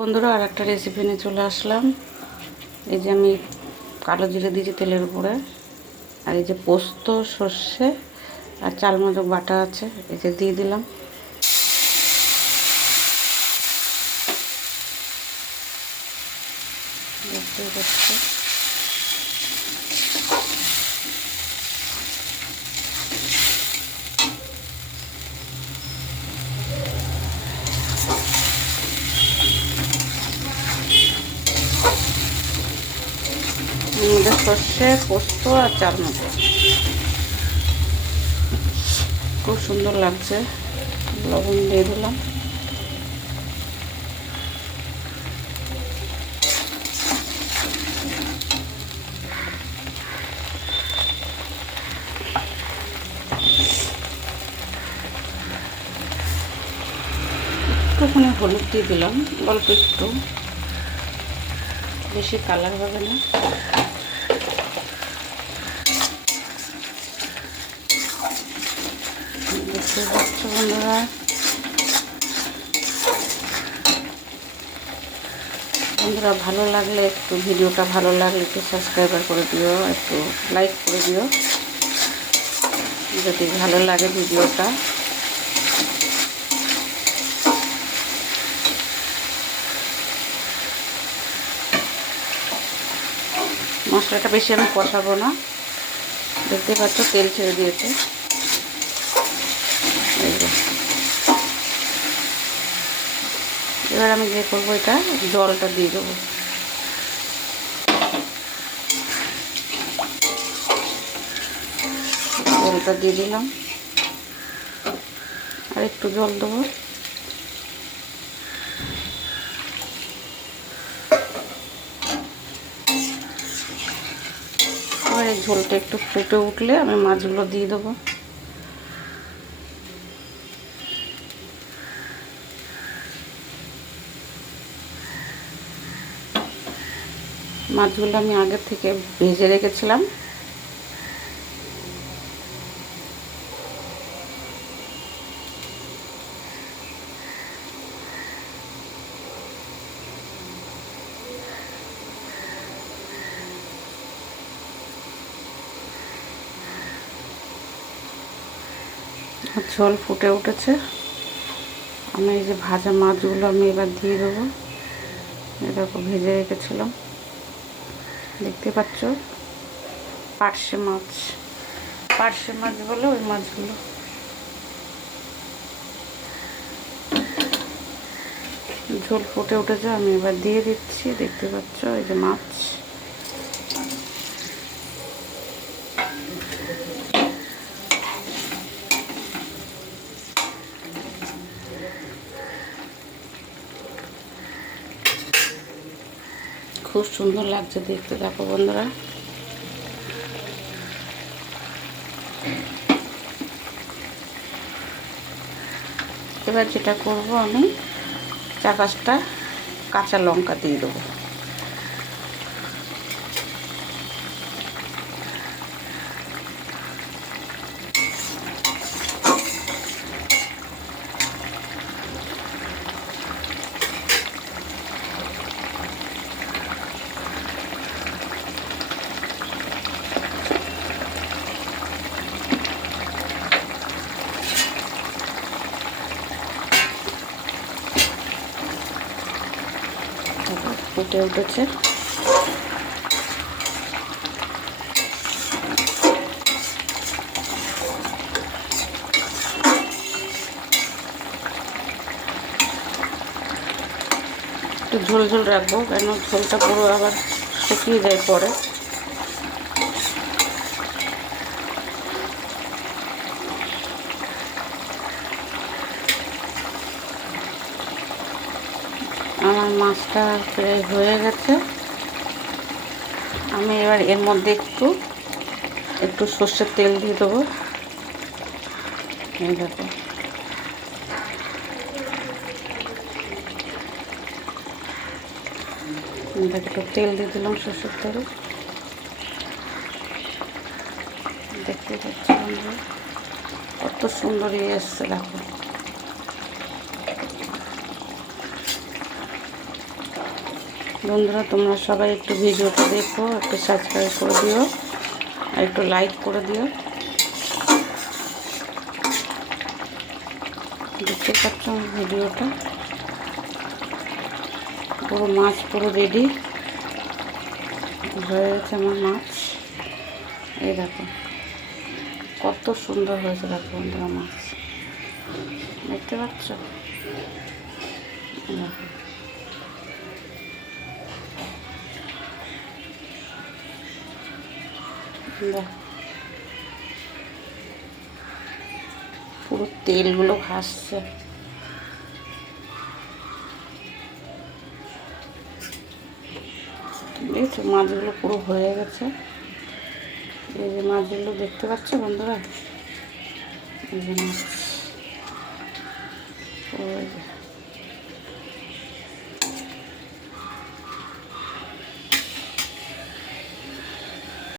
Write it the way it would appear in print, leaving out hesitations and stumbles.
বন্ধুরা আর একটা রেসিপি নিয়ে চলে আসলাম। এই যে আমি কালো জিরে দিয়েছি তেলের উপরে, আর এই যে পোস্ত, সর্ষে আর চালমগজ বাটা আছে, এই যে দিয়ে দিলাম। দেখতে পাচ্ছি আমাদের সর্ষে, পোস্ত আর চালমগজ খুব সুন্দর লাগছে। লবণ দিয়ে দিলাম। একটুখানি হলুদ দিয়ে দিলাম, অল্প একটু, বেশি কালার হবে না। দেখতে পাচ্ছ বন্ধুরা, ভালো লাগলে একটু ভিডিওটা ভালো লাগলে একটু সাবস্ক্রাইবার করে দিও, একটু লাইক করে দিও যদি ভালো লাগে ভিডিওটা। মশলাটা বেশি আমি কষাবো না, দেখতে পাচ্ছ তেল ছেড়ে দিয়েছে। এবার আমি যে করবো, এটা জলটা দিয়ে দেবো। জলটা দিয়ে দিলাম, আর একটু জল দেবো। এবার এই ঝোলটা একটু ফুটে উঠলে আমি মাছগুলো দিয়ে দেবো। মাছগুলো আমি আগে থেকে ভেজে রেখেছিলাম। ঝোল ফুটে উঠেছে। আমি এই যে ভাজা মাছগুলো আমি এবার দিয়ে দেবো। এরকম ভেজে রেখেছিলাম, দেখতে পাচ্ছ পার্শে মাছ বলে ওই মাছগুলো। ঝোল ফুটে উঠেছে, আমি এবার দিয়ে দিচ্ছি। দেখতে পাচ্ছ এই যে মাছ। খুব সুন্দর লাগছে দেখতে, দেখো বন্ধুরা। এবার যেটা করব, আমি 4-5টা কাঁচা লঙ্কা দিয়ে দেবো। ফুটে উঠেছে। একটু ঝোল ঝোল রাখবো, কেন ঝোলটা পুরো আবার শুকিয়ে যায় পরে। আমার মাছটা প্রায় হয়ে গেছে। আমি এবার এর মধ্যে একটু সর্ষের তেল দিয়ে দেবো। এই দেখো, একটু তেল দিয়ে দিলাম, সর্ষের তেল। দেখতে পাচ্ছি কত সুন্দর এসছে, দেখো। বন্ধুরা তোমরা সবাই একটু ভিডিওটা দেখো, একটু সাবস্ক্রাইব করে দিও আর একটু লাইক করে দিও। দেখতে পাচ্ছ আমার ভিডিওটা, পুরো মাছ পুরো রেডি হয়ে গেছে আমার মাছ। এই দেখো কত সুন্দর হয়েছে, দেখো বন্ধুরা মাছ দেখতে পাচ্ছ। দেখো পুরো তেলগুলো ভাসছে। দেখছো মাছগুলো পুরো হয়ে গেছে। এই যে মাছগুলো দেখতে পাচ্ছ বন্ধুরা, এই যে মাছ।